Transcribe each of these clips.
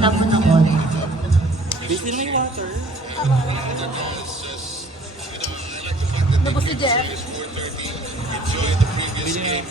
Tapon ako. Busy na yung water. Nabos si Jeff. Busy na yung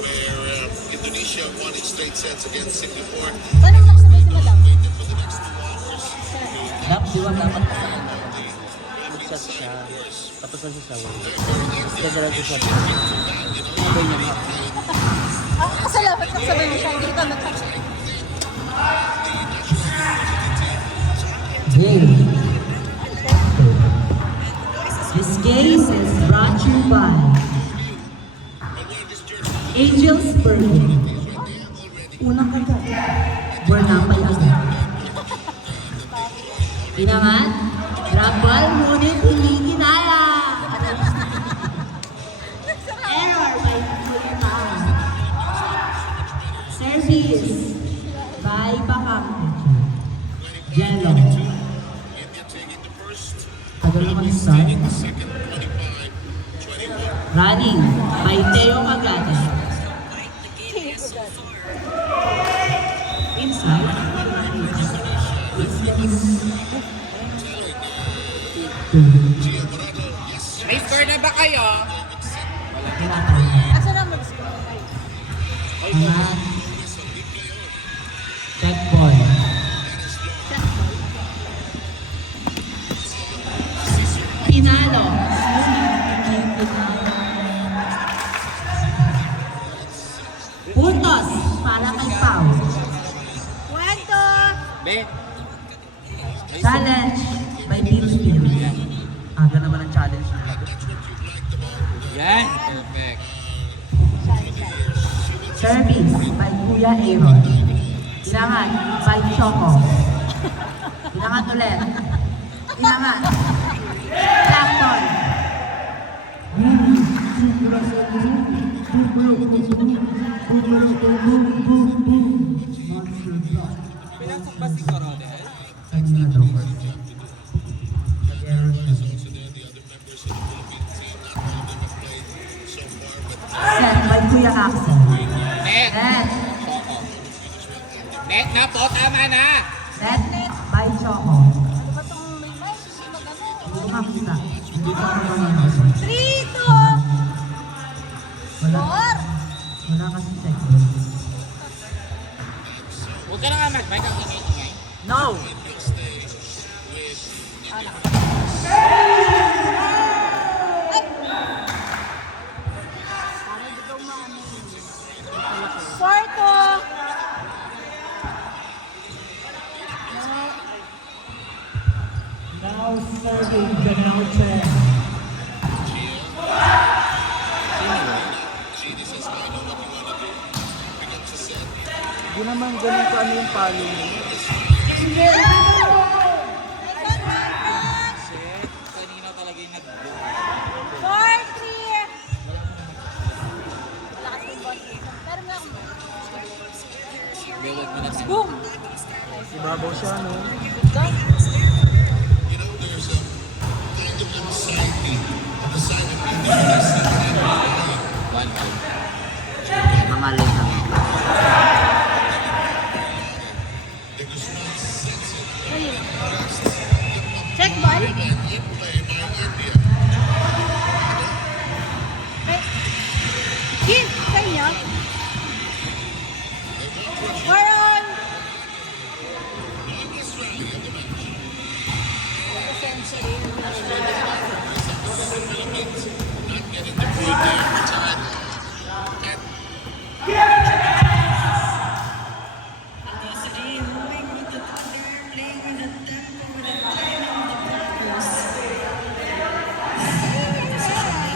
where Indonesia won its straight sets against Singapore. Paano mo nakasabay si Madam? Dapat kasama. mag-shot siya. Tapos lang siya shower. Kaya diretso shot siya. Sabay niya nga. Kasalamat nakasabay mo siya. Hindi ka nag-touch. This game is brought to you by Angel's Burger. Unang kagad. Burnapay agad. Pinangat, grab ball, ngunit hindi kinaya. Error by Kulita. Service by Bakang. Yellow. Tagal naman sa running by Teo Agada. Inside. May score na ba kayo? Asa na mag-score? Check ball. Pinalo. Puntos para kay Pau. Kwento! Be, Challenge by Team Speed. Aga naman ang challenge na. yan. Perfect. Service by Kuya Aaron. Pinangat by Choco. Pinangat ulit. Pinangat. Clapton. Pinasok ba si Coronel? Set by Kuya Axel. Net. Net. Net na po, tama na. Net by Choco. Ano ba itong may mic? Hindi ko makita. Hindi ko ako mamamaso. 3, 2, Wala. 4. Wala kasi check. Huwag ka na nga mag-mic ang ingay-ingay. No! Kwarto! Now serving Janelle Chen. Hindi naman ganun ka ano yung palo mo. Shit, kanina talaga yung nag-blow. 4, 3. Wala kasi yung boss. Pero nga ako. Bewag mo na si Boom! Ibabaw siya, no? One out. Mga lena. Check ball. Kim, sa inyo. Maroon.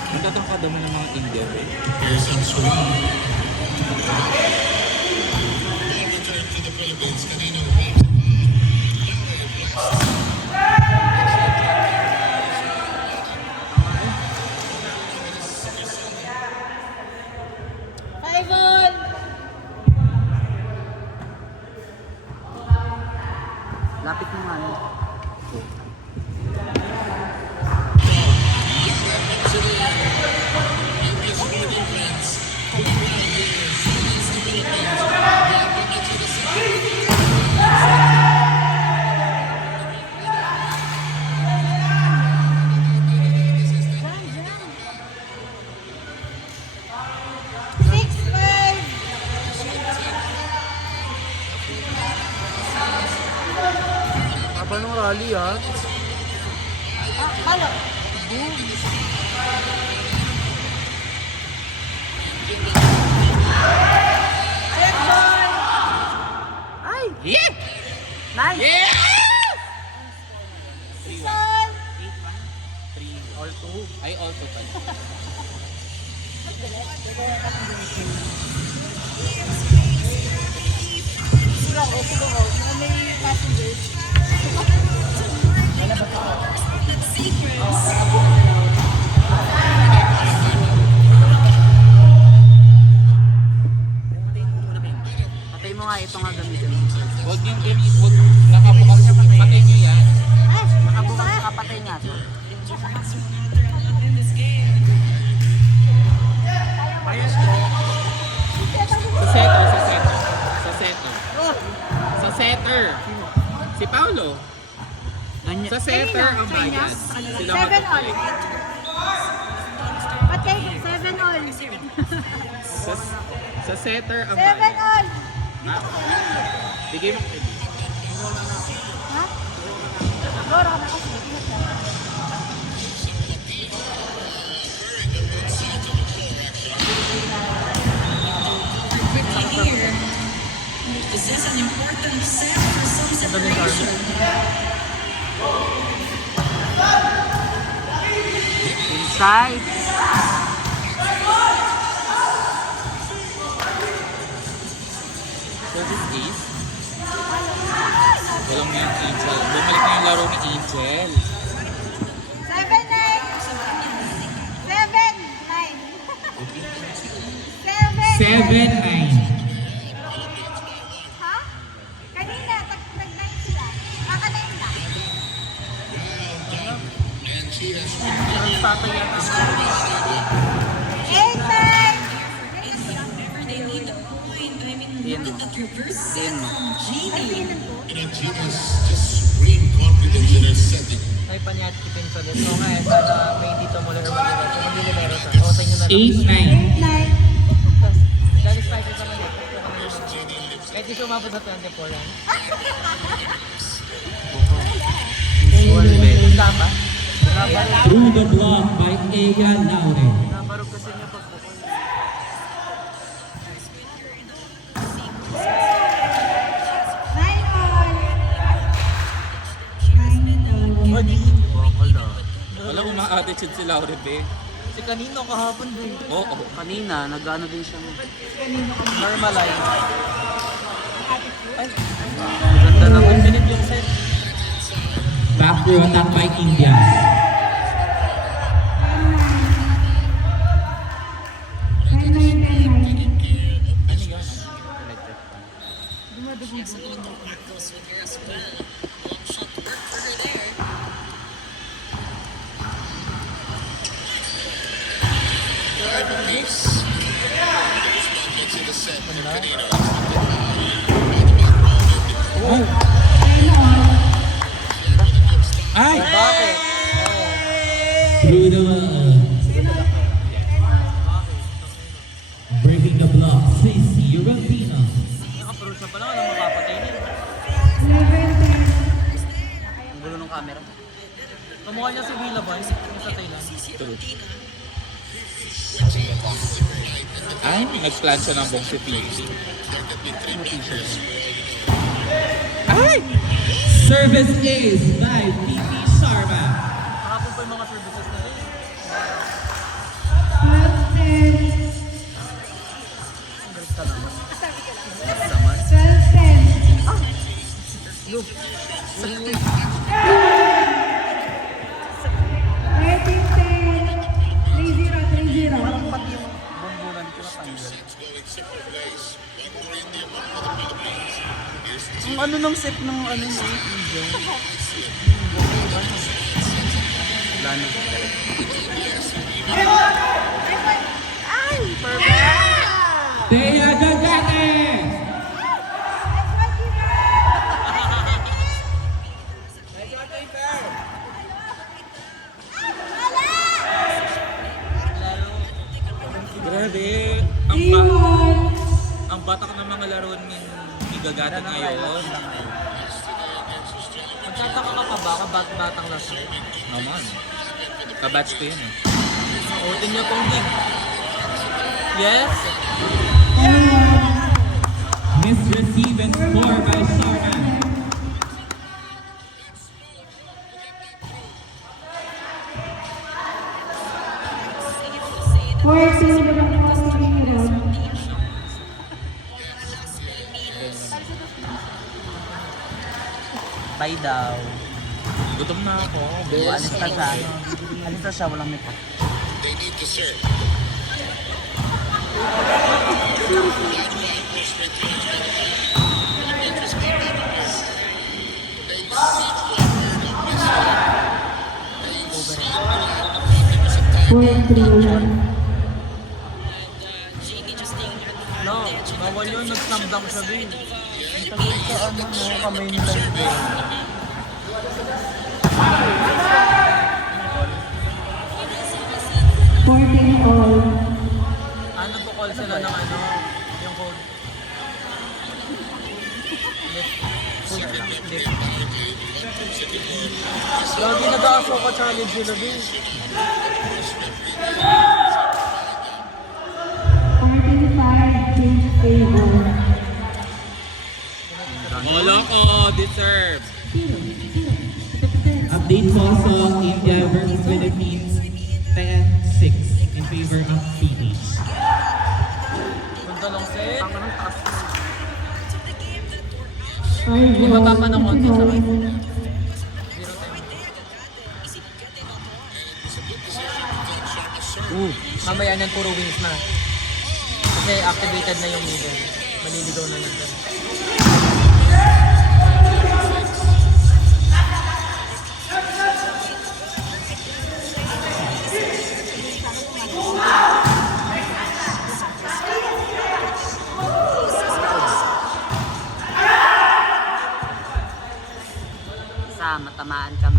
Nagtatangkad naman ng mga Indian. Here's some swing. Ball return to the Philippines. Kanino makes it. Five on. Lapit mo nga. English Northern fans. Against the Philippines. ng rally ha. Halo. Ay! Yeah! Nice! Yeah! 3-1. 3 all 2. Ay, all 2 pala. Siguro. May passengers. Patay mo nga ito nga gamitin mo. Huwag yung gamit, huwag nakabukas. Patay nyo yan. Nakabukas, nakapatay nga to. Sa setter. Si Paulo. Sa setter ang bayad. Sila 7 all. magpapay. Ba't kayo 7 all? Sa setter ang 7 bayad. all. Bigay mo. Ha? Goro ka na kasi. This is an important set for some separation. Inside. Service ace. Walang yung Angel. Bumalik na yung laro ni Angel. 7-9. Ha? Kanina, nag-9 sila. Kaka-9 na. Ang tatay yata. 8-9. Whenever they need the point, I mean, look at that reverse set Yan mo. from Genie. Gina's just supreme confidence in her setting. Ay, panyat tipin sa din. So nga, sana may dito mo lang maglilero. So maglilero sa. O, sa inyo na lang. 8-9. 8-9. Dahil spices naman eh. Kahit di sumabot sa 24 yan. Punta pa. Through the block by Ega Laure. Nabarog kasi niya pagbukol. Bukol na. Wala uma-attitude si Laure Be. Si kanino kahapon din. Oo. Kanina, nag-ano din siya. Normalize. Ay, ganda naman. Ganit yung set. Back row attack by India. Goes with her as well. Long shot work for her there. Ace. Those moments in the set from Canino. Ay! Bakit? Through the breaking the block. Sisi Eurantina. Naka-approach na pala. Walang makapatay niya. Ang gulo ng camera. Kamukha niya si Willa Boy. Yung sa Thailand. True. Ay, nag-plan siya ng bong si Phoebe. Ay! Service ace by PP Sharma. Kahapon pa yung mga services na rin. Ang galit ka naman. Naman. Look. Parang pati yung bumbunan ko na tanggal. Going separate ways. One for India, one for the Philippines. Here's the Ang ano ng set ng ano niya, video. Wala na. Ay! Perfect! Thea Gagate. Grabe! Ang batak ng mga laro ni Gagata ngayon. Nagtataka ka pa ba? Kabat-batang lasa. Naman. Kabatch ko yun eh. Utin niyo tong game. Yes? Misreceive and score by Sharman. Bye daw. Gutom na ako. Alis na siya. Alis na siya, walang may pa. They need to serve. No, bawal yun. Nag-slam dunk siya din. Ang tagal sa ano, no, kamay nila yun. Ano to call sila ng ano? Yung code? Lift. Lagi nag-aaso ka challenge sila din. Olo ko, deserve. Update po sa India versus Philippines 10-6 in favor of PH. Punta lang set. Ang anong taas mo? Ibaba pa ng konti sa akin. 0-10. Mamaya niyan puro wings na. Kasi activated na yung middle. Maliligaw na nito. Matamaan kami.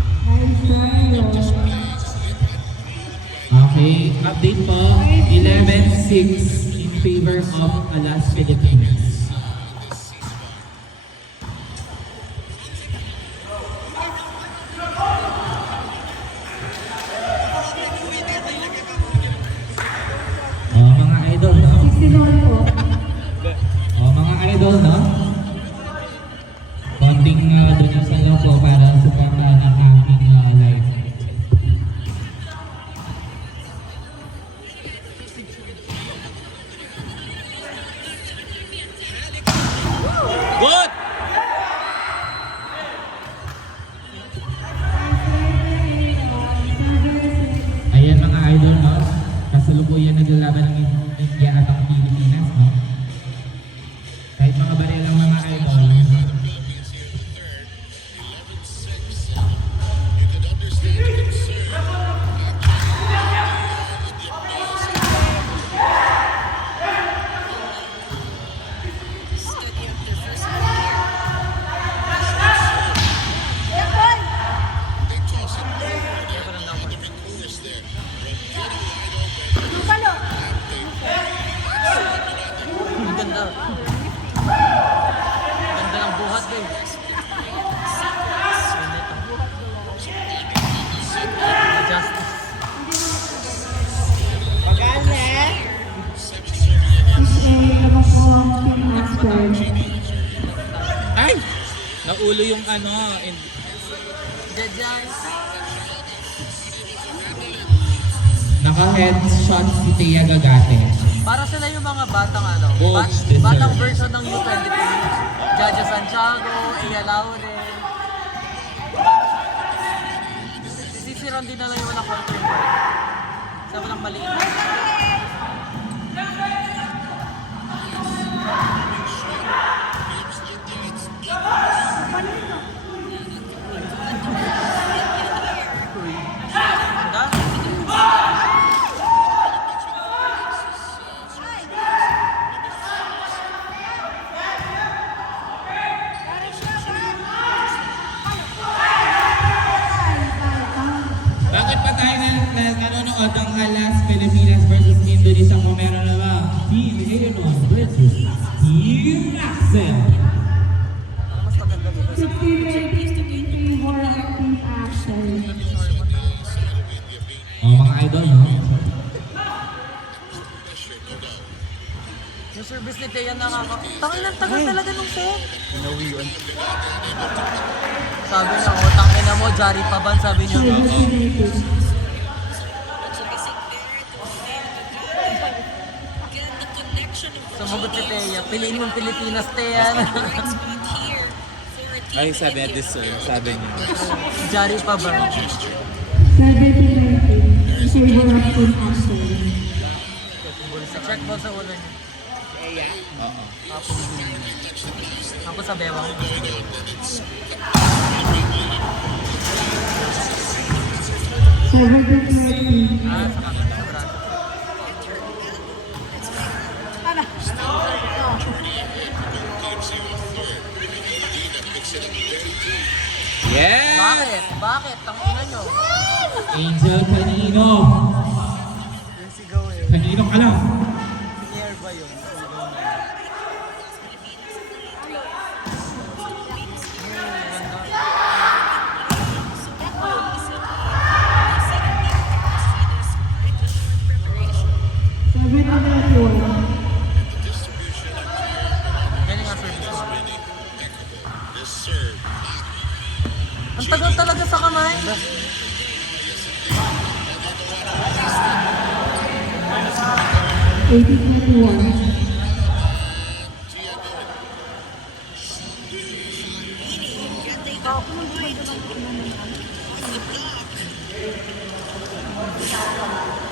Okay, update po 11-6 in favor of Alas Philippines. Mga idol, no? Mga idol, no? Konting donation lang po para suportahan ang aking live. Good! Ayan mga idol, no? Kasalukuyan naglalaban ng India at ang Pilipinas, no? Kahit mga barilang mga idol, Ang ganda. Ganda ng buhat din. Justice. Ay! Naulo yung ano. Jajay. naka-headshot si Thea Gagate. Para sila yung mga batang ano, Coach deserve. batang version ng U23. Jaja Santiago, Iya Laure. Sisiran din na lang yung walang counter board. Sa walang maliit. Bakit pa tayo nanonood ng Alas Pilipinas versus Indonesia kung meron na ba? Team Aeon versus Team Axel. Mas maganda dito sa Yung service ni Thea Tangin ang tagal talaga nung set. Inawi yun. Sabi niya, oh, tangin na mo, Jari pa ban? Sabi niya. Get the connection of Sumagot si Thea, piliin mong Pilipinas, Thea. right spot here for Team Ay, sabi niya, India. sabi niya. Jari pa ba? 7-13. In favor of Team Austria. Check ball sa ulo niya. Oo. Ako sa bewang. 7-13. Ah, sa kakit sa braso. Yeah! Bakit? Bakit? Tangina nyo. Angel Canino. Yung sigaw eh. Canino ka lang. Senior ba yun? Ganyan nga service ko. This serve. Ang tagal talaga sa kamay.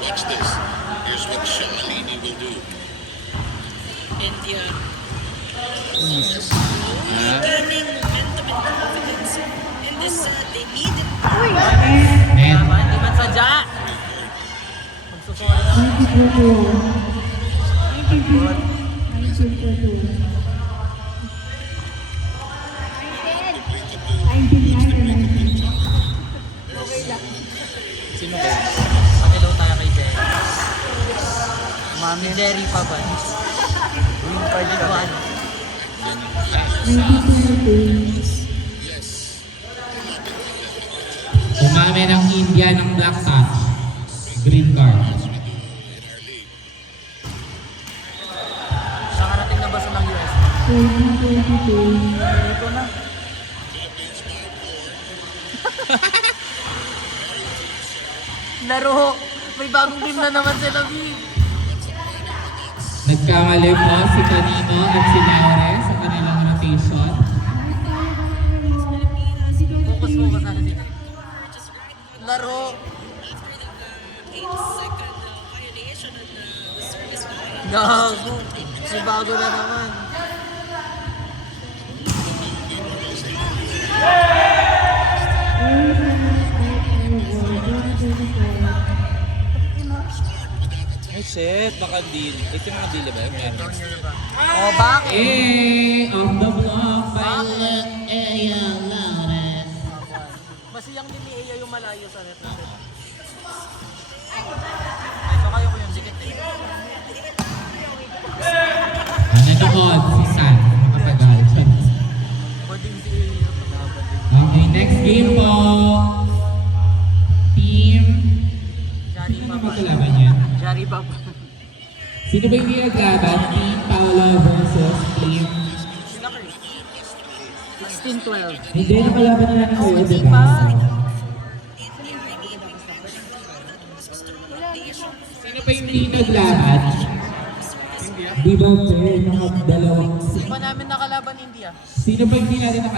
Watch this. Here's what Shalini will do. India. Ah, Gaining momentum and confidence. In this, they need it. Net. Tama, hindi man sadya. Magsusorry na. sino ba yun? Pakilaw tayo kay Jerry. Mami Jerry pa ba? Yung card ko ano? Umami ng India ng black touch. Green card. Nakarating na ba sa ng US? Dito na. Laro! May bagong team na naman sila, B. Nagkamali po si Canino at si Laure sa kanilang rotation. Focus mo ka sana sila. Laro! 8-second violation of the service line. Gago! May bago na naman. Ay, shit. Baka deal. Ito yung mga deal ba? Meron. Oh, bakit? Off the block by Aya Laure. Masiyang din ni Aya yung malayo sa net. Ito kayo ko yung dikit eh. Nanood si San. Makapagal. Pwedeng si Aya yung paglaban. Okay, next game po. Team. Jari Sino pa na ba? magkalaban yan? Jari pa ba? Sino ba yung naglaban? Team Paolo versus Team... Sila Chris. 16-12. Hindi, nakalaban nila ng kayo, Hindi diba? pa. Sino pa yung hindi naglaban? Di ba fair? Nakadalawang... Hindi pa namin nakalaban India. Sino pa yung hindi natin nakalaban?